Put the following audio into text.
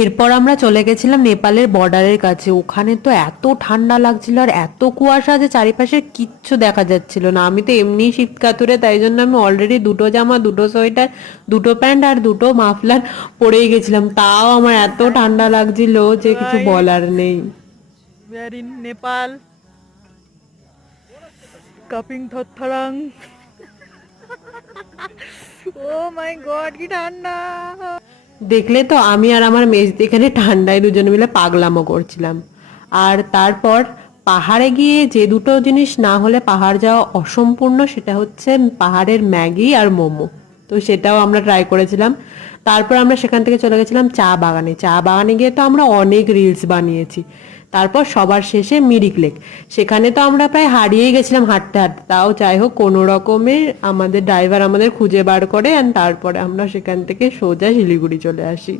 এরপর আমরা চলে গেছিলাম নেপালের বর্ডারের কাছে। ওখানে তো এত ঠান্ডা লাগছিল আর এত কুয়াশা যে চারিপাশে কিচ্ছু দেখা যাচ্ছিল না। আমি তো এমনি শীত কাতুরে, তাই জন্য আমি অলরেডি দুটো জামা, দুটো সোয়েটার, দুটো প্যান্ট আর দুটো মাফলার পরেই গেছিলাম। তাও আমার এত ঠান্ডা লাগছিল যে কিছু Right, বলার নেই। we are in Nepal, Kaping Thotharang. Oh my God, কি ঠান্ডা! দেখলে তো, আমি আর আমার মেজদি এখানে ঠান্ডায় দুজনে মিলে পাগলামো করছিলাম। আর তারপর পাহাড়ে গিয়ে যে দুটো জিনিস না হলে পাহাড় যাওয়া অসম্পূর্ণ, সেটা হচ্ছে পাহাড়ের ম্যাগি আর মোমো। তো সেটাও আমরা ট্রাই করেছিলাম। তারপর আমরা সেখান থেকে চলে গেছিলাম চা বাগানে। চা বাগানে গিয়ে তো আমরা অনেক রিলস বানিয়েছি। তারপর সবার শেষে মিরিক লেক। সেখানে তো আমরা প্রায় হারিয়েই গেছিলাম হাঁটতে হাঁটতে, তাও যাই হোক কোনো রকমে আমাদের ড্রাইভার আমাদের খুঁজে বার করে, আর তারপরে আমরা সেখান থেকে সোজা শিলিগুড়ি চলে আসি।